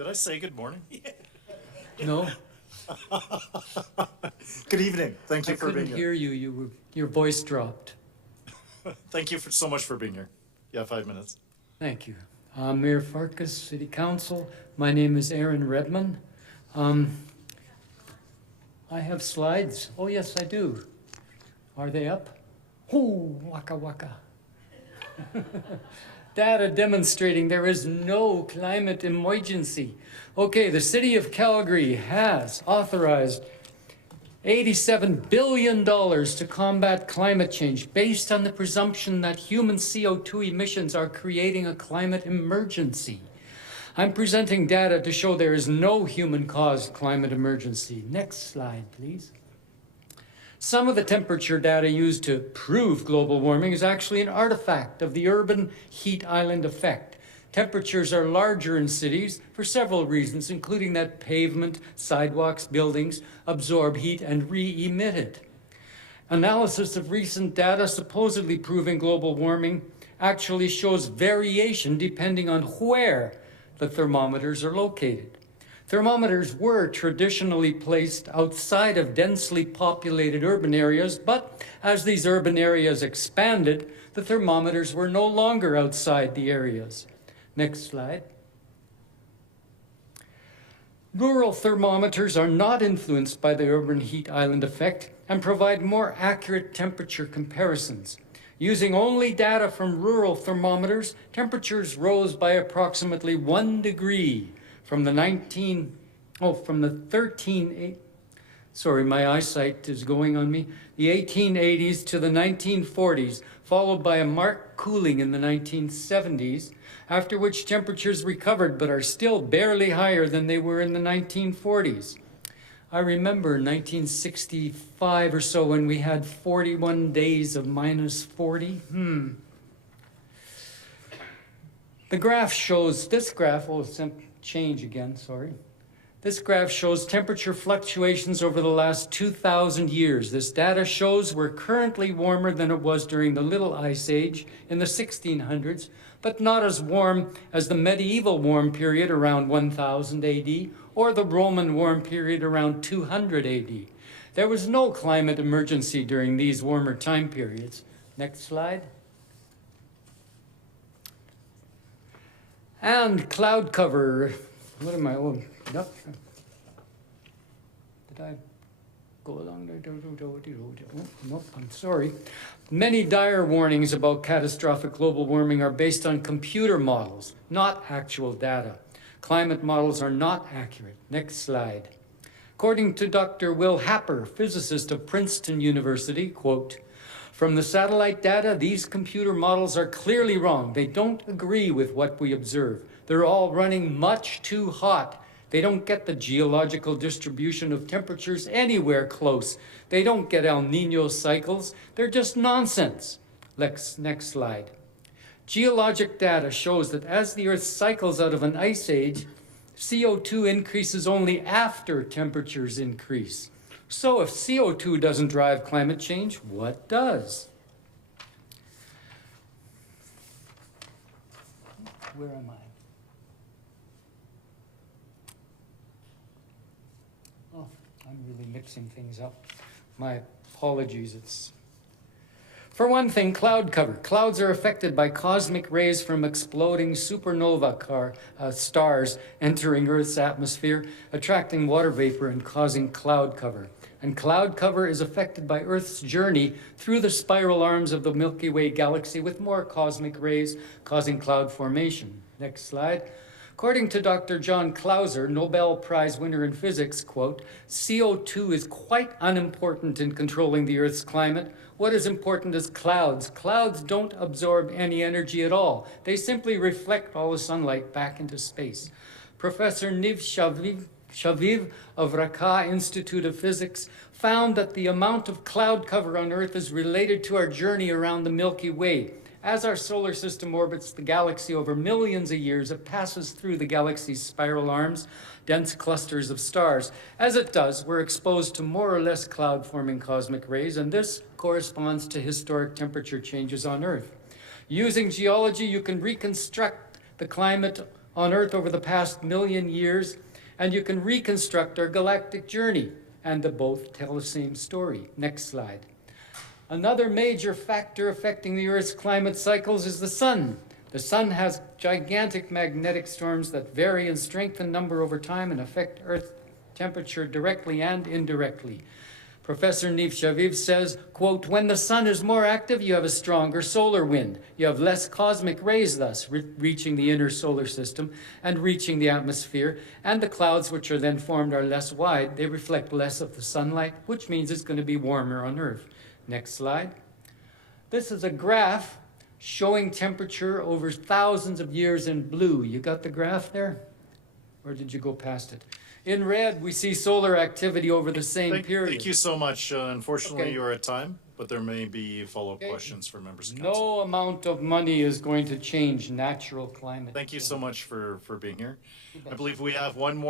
Did I say good morning? No, Good evening. Thank you I for couldn't being hear you. Your voice dropped. Thank you so much for being here. Yeah, 5 minutes. Thank you. Mayor Farkas, City Council. My name is Aaron Redman. I have slides. Oh, yes, I do. Are they up? Oh, waka waka. Data demonstrating there is no climate emergency. Okay, the city of Calgary has authorized $87 billion to combat climate change based on the presumption that human CO2 emissions are creating a climate emergency. I'm presenting data to show there is no human-caused climate emergency. Next slide, please. Some of the temperature data used to prove global warming is actually an artifact of the urban heat island effect. Temperatures are larger in cities for several reasons, including that pavement, sidewalks, buildings absorb heat and re-emit it. Analysis of recent data supposedly proving global warming actually shows variation depending on where the thermometers are located. Thermometers were traditionally placed outside of densely populated urban areas, but as these urban areas expanded, the thermometers were no longer outside the areas. Next slide. Rural thermometers are not influenced by the urban heat island effect and provide more accurate temperature comparisons. Using only data from rural thermometers, temperatures rose by approximately 1 degree from the 1880s to the 1940s, followed by a marked cooling in the 1970s, after which temperatures recovered but are still barely higher than they were in the 1940s. I remember 1965 or so when we had 41 days of minus 40. The graph shows, this graph will change again, sorry. This graph shows temperature fluctuations over the last 2,000 years. This data shows we're currently warmer than it was during the Little Ice Age in the 1600s, but not as warm as the medieval warm period around 1000 AD or the Roman warm period around 200 AD. There was no climate emergency during these warmer time periods. Next slide. And cloud cover. What am I? Oh, nope. Did I go along there? Oh, nope, I'm sorry. Many dire warnings about catastrophic global warming are based on computer models, not actual data. Climate models are not accurate. Next slide. According to Dr. Will Happer, physicist of Princeton University, quote, "From the satellite data, these computer models are clearly wrong. They don't agree with what we observe. They're all running much too hot. They don't get the geological distribution of temperatures anywhere close. They don't get El Nino cycles. They're just nonsense." Next slide. Geologic data shows that as the Earth cycles out of an ice age, CO2 increases only after temperatures increase. So if CO2 doesn't drive climate change, what does? Where am I? Oh, I'm really mixing things up. My apologies. For one thing, cloud cover. Clouds are affected by cosmic rays from exploding supernova stars entering Earth's atmosphere, attracting water vapor and causing cloud cover. And cloud cover is affected by Earth's journey through the spiral arms of the Milky Way galaxy with more cosmic rays causing cloud formation. Next slide. According to Dr. John Clauser, Nobel Prize winner in physics, quote, "CO2 is quite unimportant in controlling the Earth's climate. What is important is clouds. Clouds don't absorb any energy at all. They simply reflect all the sunlight back into space." Professor Niv Shaviv of Raka Institute of Physics found that the amount of cloud cover on Earth is related to our journey around the Milky Way. As our solar system orbits the galaxy over millions of years, it passes through the galaxy's spiral arms, dense clusters of stars. As it does, we're exposed to more or less cloud-forming cosmic rays, and this corresponds to historic temperature changes on Earth. Using geology, you can reconstruct the climate on Earth over the past million years, and you can reconstruct our galactic journey, and the both tell the same story. Next slide. Another major factor affecting the Earth's climate cycles is the sun. The sun has gigantic magnetic storms that vary in strength and number over time and affect Earth temperature directly and indirectly. Professor Neef Shaviv says, quote, when the sun is more active, you have a stronger solar wind. You have less cosmic rays thus reaching the inner solar system and reaching the atmosphere, and the clouds which are then formed are less wide. They reflect less of the sunlight, which means it's going to be warmer on Earth. Next slide. This is a graph showing temperature over thousands of years in blue. You got the graph there? Or did you go past it? In red, we see solar activity over the same period. Thank you so much. Unfortunately, Okay. you're at time, but there may be follow-up questions for members of council. No amount of money is going to change natural climate. Thank you so much for being here. You bet. I believe we have one more.